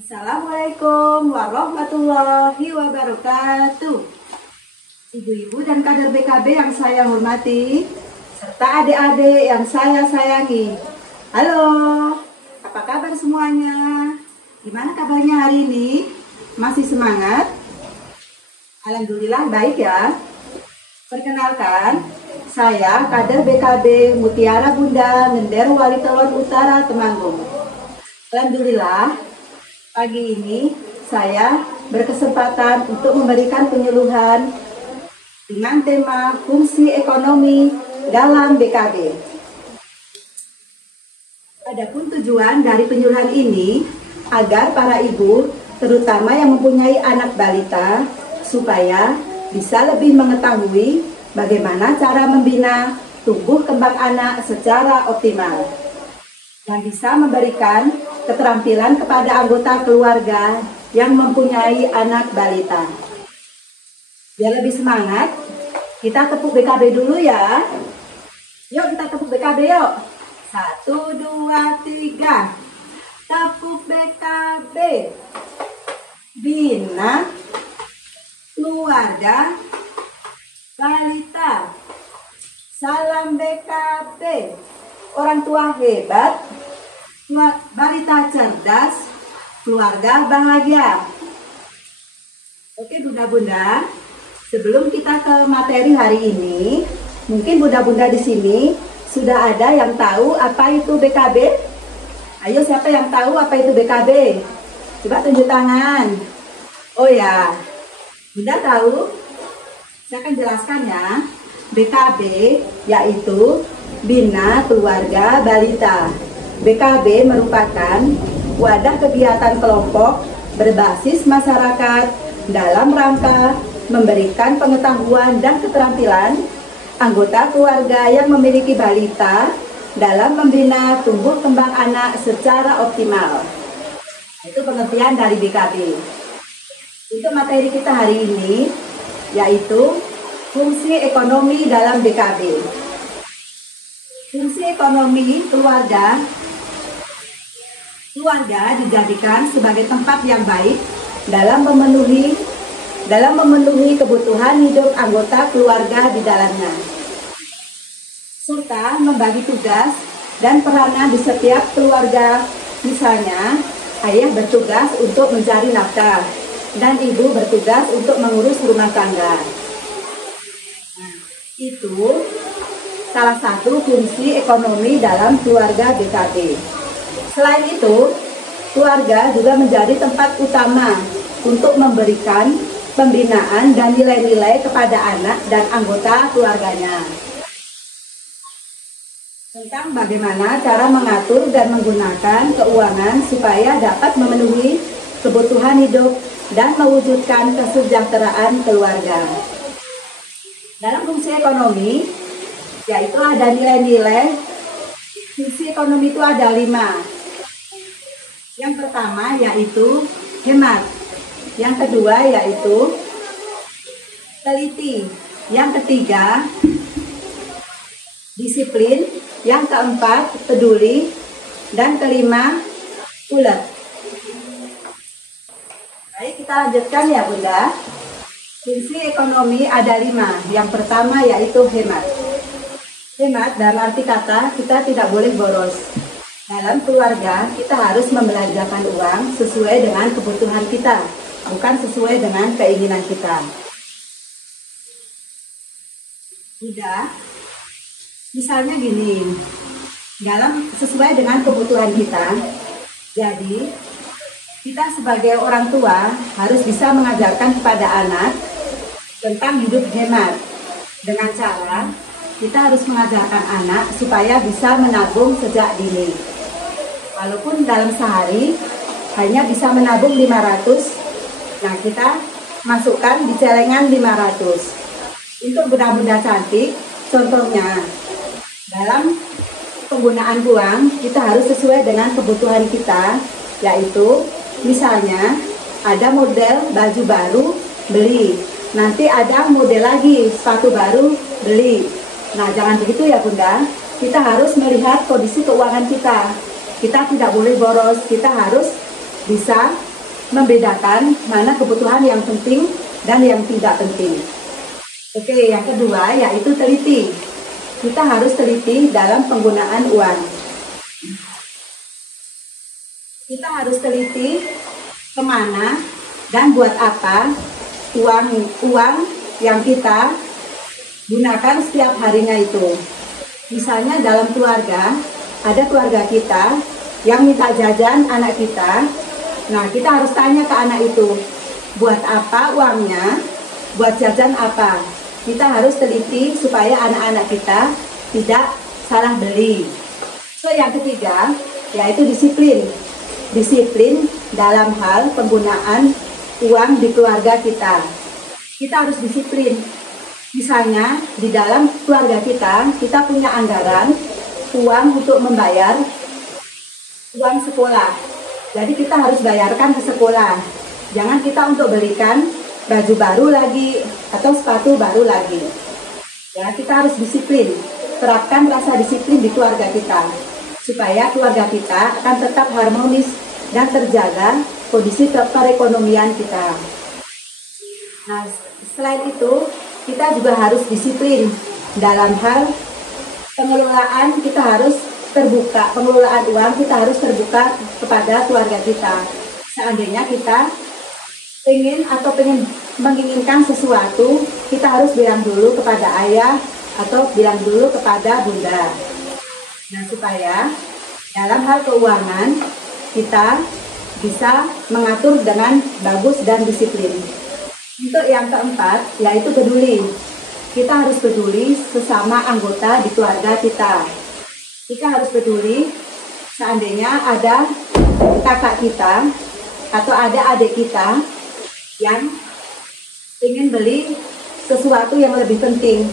Assalamualaikum warahmatullahi wabarakatuh. Ibu-ibu dan kader BKB yang saya hormati, serta adik-adik yang saya sayangi. Halo, apa kabar semuanya? Gimana kabarnya hari ini? Masih semangat? Alhamdulillah baik ya. Perkenalkan, saya kader BKB Mutiara Bunda Ngender Wali Telon Utara Temanggung. Alhamdulillah, pagi ini saya berkesempatan untuk memberikan penyuluhan dengan tema fungsi ekonomi dalam BKB. Adapun tujuan dari penyuluhan ini agar para ibu, terutama yang mempunyai anak balita, supaya bisa lebih mengetahui bagaimana cara membina tumbuh kembang anak secara optimal dan bisa memberikan keterampilan kepada anggota keluarga yang mempunyai anak balita. Biar lebih semangat, kita tepuk BKB dulu ya. Yuk kita tepuk BKB yuk. 1, 2, 3. Tepuk BKB. Bina keluarga balita. Salam BKB. Orang tua hebat, balita cerdas, keluarga bahagia. Oke bunda-bunda, sebelum kita ke materi hari ini, mungkin bunda-bunda di sini sudah ada yang tahu apa itu BKB? Ayo siapa yang tahu apa itu BKB? Coba tunjuk tangan. Oh ya, bunda tahu? Saya akan jelaskan ya. BKB yaitu Bina Keluarga Balita. BKB merupakan wadah kegiatan kelompok berbasis masyarakat dalam rangka memberikan pengetahuan dan keterampilan anggota keluarga yang memiliki balita dalam membina tumbuh kembang anak secara optimal. Itu pengertian dari BKB. Untuk materi kita hari ini, yaitu fungsi ekonomi dalam BKB. Fungsi ekonomi keluarga dijadikan sebagai tempat yang baik dalam memenuhi kebutuhan hidup anggota keluarga di dalamnya, serta membagi tugas dan peranan di setiap keluarga. Misalnya, ayah bertugas untuk mencari nafkah dan ibu bertugas untuk mengurus rumah tangga. Nah, itu salah satu fungsi ekonomi dalam keluarga BKB. Selain itu, keluarga juga menjadi tempat utama untuk memberikan pembinaan dan nilai-nilai kepada anak dan anggota keluarganya. Tentang bagaimana cara mengatur dan menggunakan keuangan supaya dapat memenuhi kebutuhan hidup dan mewujudkan kesejahteraan keluarga. Dalam fungsi ekonomi, yaitu ada nilai-nilai. Fungsi ekonomi itu ada 5. Yang pertama yaitu hemat. Yang kedua yaitu teliti. Yang ketiga disiplin. Yang keempat peduli. Dan kelima ulet. Baik, kita lanjutkan ya Bunda. Fungsi ekonomi ada 5. Yang pertama yaitu hemat. Hemat dalam arti kata kita tidak boleh boros. Dalam keluarga kita harus membelanjakan uang sesuai dengan kebutuhan kita, bukan sesuai dengan keinginan kita. Udah, misalnya gini, sesuai dengan kebutuhan kita. Jadi kita sebagai orang tua harus bisa mengajarkan kepada anak tentang hidup hemat dengan cara kita harus mengajarkan anak supaya bisa menabung sejak dini. Walaupun dalam sehari hanya bisa menabung 500, nah kita masukkan di celengan 500. Untuk benda-benda cantik, contohnya dalam penggunaan uang kita harus sesuai dengan kebutuhan kita, yaitu misalnya ada model baju baru, beli. Nanti ada model lagi, sepatu baru, beli. Nah, jangan begitu ya Bunda. Kita harus melihat kondisi keuangan kita. Kita tidak boleh boros. Kita harus bisa membedakan mana kebutuhan yang penting dan yang tidak penting. Oke, yang kedua yaitu teliti. Kita harus teliti dalam penggunaan uang. Kita harus teliti kemana dan buat apa uang yang kita gunakan setiap harinya itu. Misalnya dalam keluarga, ada keluarga kita yang minta jajan anak kita. Nah, kita harus tanya ke anak itu, buat apa uangnya, buat jajan apa. Kita harus teliti supaya anak-anak kita tidak salah beli. So, yang ketiga, yaitu disiplin. Disiplin dalam hal penggunaan uang di keluarga kita. Kita harus disiplin. Misalnya, di dalam keluarga kita punya anggaran uang untuk membayar uang sekolah. Jadi kita harus bayarkan ke sekolah. Jangan kita untuk belikan baju baru lagi atau sepatu baru lagi. Ya, kita harus disiplin. Terapkan rasa disiplin di keluarga kita supaya keluarga kita akan tetap harmonis dan terjaga kondisi perekonomian kita. Nah, selain itu kita juga harus disiplin dalam hal pengelolaan. Kita harus terbuka, pengelolaan uang kita harus terbuka kepada keluarga kita. Seandainya kita ingin menginginkan sesuatu, kita harus bilang dulu kepada ayah atau bilang dulu kepada bunda. Nah, supaya dalam hal keuangan kita bisa mengatur dengan bagus dan disiplin. Untuk yang keempat, yaitu peduli. Kita harus peduli sesama anggota di keluarga kita. Kita harus peduli seandainya ada kakak kita atau ada adik kita yang ingin beli sesuatu yang lebih penting.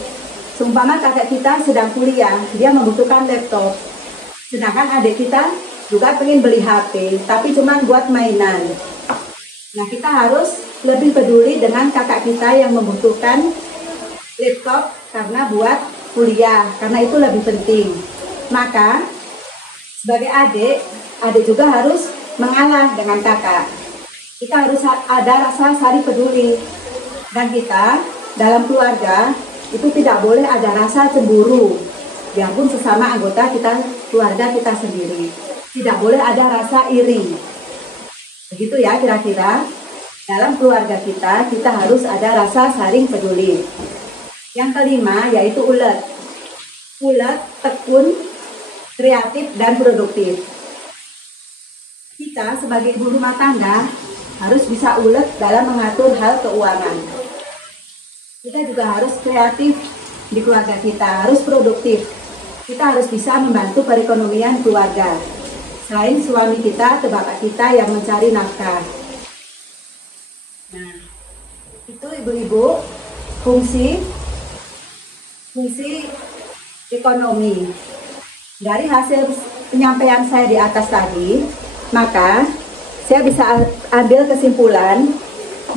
Seumpama kakak kita sedang kuliah, dia membutuhkan laptop. Sedangkan adik kita juga pengen beli HP, tapi cuma buat mainan. Nah, kita harus lebih peduli dengan kakak kita yang membutuhkan laptop karena buat kuliah, karena itu lebih penting. Maka sebagai adik juga harus mengalah dengan kakak. Kita harus ada rasa saling peduli. Dan kita dalam keluarga itu tidak boleh ada rasa cemburu. Biarpun sesama anggota keluarga kita sendiri. Tidak boleh ada rasa iri. Begitu ya kira-kira. Dalam keluarga kita harus ada rasa saling peduli. Yang kelima yaitu ulet. Ulet, tekun, kreatif, dan produktif. Kita sebagai ibu rumah tangga harus bisa ulet dalam mengatur hal keuangan. Kita juga harus kreatif di keluarga kita, harus produktif. Kita harus bisa membantu perekonomian keluarga. Selain suami kita atau bapak kita yang mencari nafkah. Nah, itu ibu-ibu fungsi ekonomi. Dari hasil penyampaian saya di atas tadi, maka saya bisa ambil kesimpulan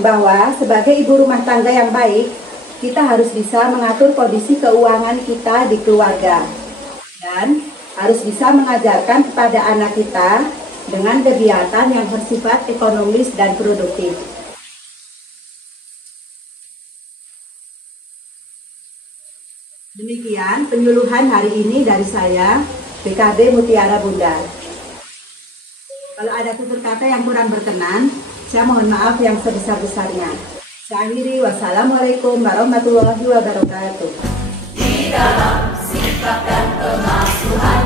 bahwa sebagai ibu rumah tangga yang baik, kita harus bisa mengatur kondisi keuangan kita di keluarga dan harus bisa mengajarkan kepada anak kita dengan kegiatan yang bersifat ekonomis dan produktif. Demikian penyuluhan hari ini dari saya, PKB Mutiara Bunda. Kalau ada tutur kata yang kurang berkenan, saya mohon maaf yang sebesar-besarnya. Saya akhiri, wassalamualaikum warahmatullahi wabarakatuh. Di dalam sikap dan kemasuhan,